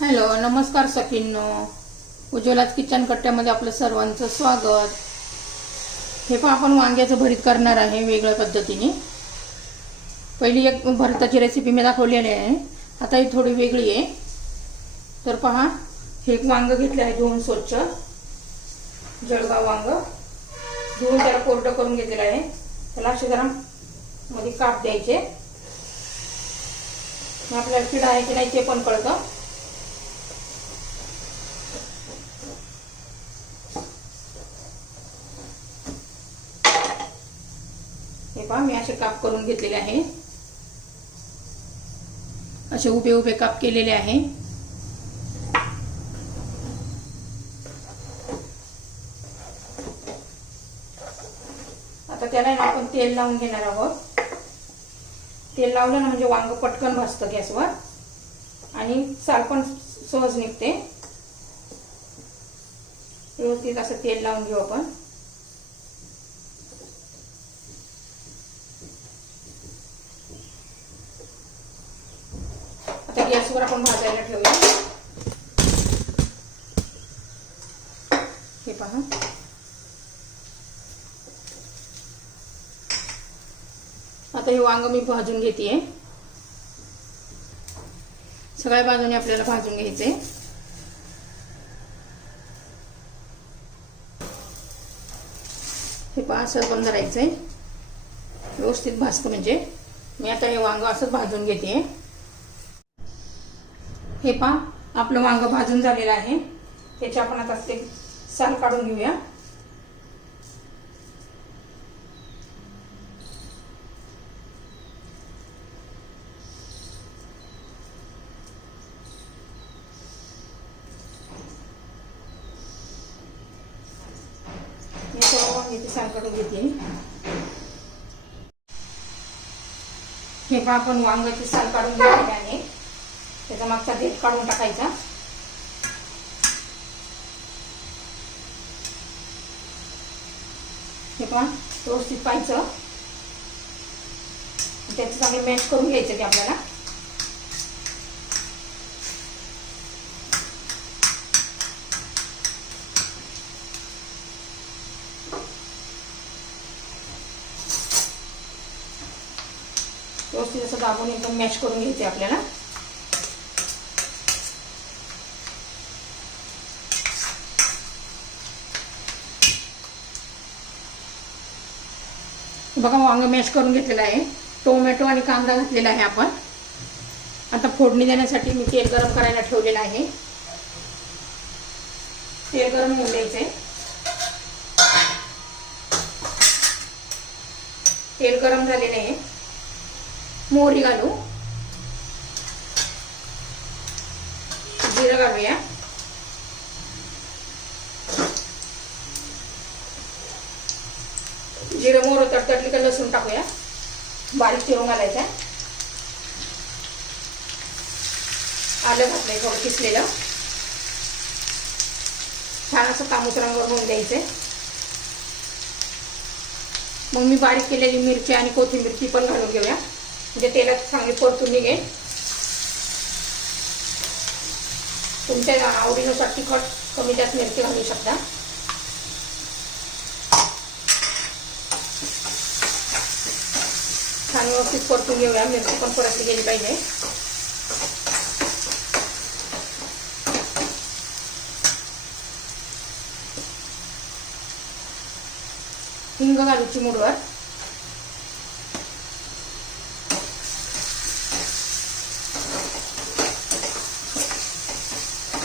Hello, नमस्कार सखींनो. उज्ज्वलाच kitchen कट्ट्यामध्ये आपलं सर्वांचं स्वागत. हे पण आपण वांग्याचं भरीत करणार आहे वेगळ्या पद्धतीने. पहिली एक भरताची रेसिपी मी दाखवलेली आहे, आता ही थोडी वेगळी आहे. तर पहा, हे एक वांग घेतले आहे धुवून स्वच्छ, जळगाव वांग धुवून त्याला कोरडं करून घेतलेलं आहे. त्याला असे जरा मध्ये काप द्यायचे, आपल्याला किडा आहे की नाही ते पण कळतं. हे पहा, मी असे काप करून घेतलेले आहे, असे उभे उभे काप केलेले आहे. आता त्याला आपण तेल लावून घेणार आहोत. तेल लावलं ना म्हणजे वांग पटकन भाजतं गॅसवर आणि साल पण सहज निघते. व्यवस्थित असं तेल लावून घेऊ आपण. आता गॅसवर आपण भाजायला ठेवूया. हे पहा, आता हे वांग मी भाजून घेतेय. सगळ्या बाजूने आपल्याला भाजून घ्यायचे. हे पहा, असं बंद राहायचंय, व्यवस्थित भाजतं म्हणजे. मी आता हे वांग असं भाजून घेते. हे पहा, आपलं वांग भाजून झालेलं आहे. त्याचे आपण आता ते साल काढून घेऊया. वांग्याची साल काढून घेते. हे पहा, आपण वांग्याची साल काढून घेतलेली आहे. त्याचा मागचा देठ काढून टाकायचा. हे पहा, व्यवस्थित पाहायचं, त्याचं चांगलं मॅश करून घ्यायचं ते आपल्याला. व्यवस्थित असं दाबून एकदम मॅश करून घ्यायचे आपल्याला. बघा, वांग मॅश करून घेतलेलं आहे. टोमॅटो आणि कांदा घातलेला आहे आपण. आता फोडणी देण्यासाठी मी तेल गरम करायला ठेवलेलं आहे. तेल गरम होऊन द्यायचंय. तेल गरम झालेलं आहे. मोहरी घालू, जिरं घालूया, जिरं मोहरी तडतडली का लसूण टाकूया, बारीक चिरून घालायचा. आलं घातलंय थोडं किसलेलं. छान असं तांबूस रंगावर होऊन द्यायचंय. मग मी बारीक केलेली मिरची आणि कोथिंबीर ती पण घालून घेऊया, म्हणजे तेलात चांगली परतून निघेल. तुमच्या आवडीनुसार तिखट कमी जास्त मिरची घालू शकता. छान व्यवस्थित परतून घेऊया. मिरची पण परतली गेली पाहिजे. हिंग घालू चिमूटभर.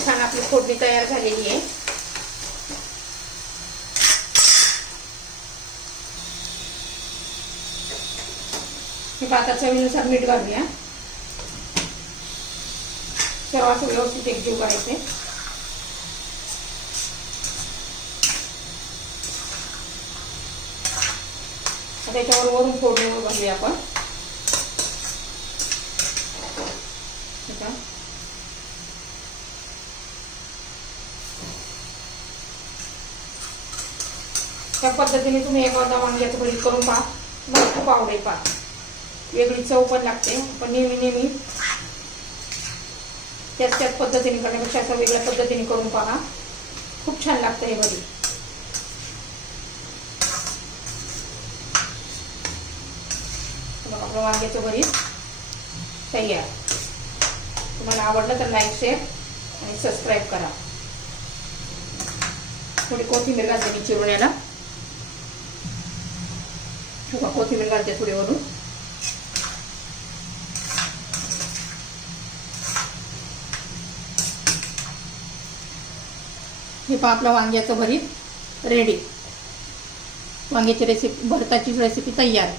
छान आपली फोडणी तयार झालेली आहे. आता चवीनुसार मीठ घालूया. सर्व असं व्यवस्थित एकजीव करायचे. त्याच्यावर वरून फोडणी घालूया आपण. त्या पद्धतीने तुम्ही एकदा वांग्याचं भरीत करून पहा, मला खूप आवडेल. पहा, वेगळी चव पण लागते. पण नेहमी त्याच पद्धतीने करण्यापेक्षा असं वेगळ्या पद्धतीने करून पहा, खूप छान लागतं हे भरीत. आपलं वांग्याचं भरीत तयार. तुम्हाला आवडलं तर लाईक, शेअर आणि सबस्क्राईब करा. थोडी कोथिंबीर घालते मी चिरून याला. कोथिंबीर घालते थोडी वरून. हे पहा आपलं वांग्याचं भरीत रेडी. वांग्याची भरताची रेसिपी तयार.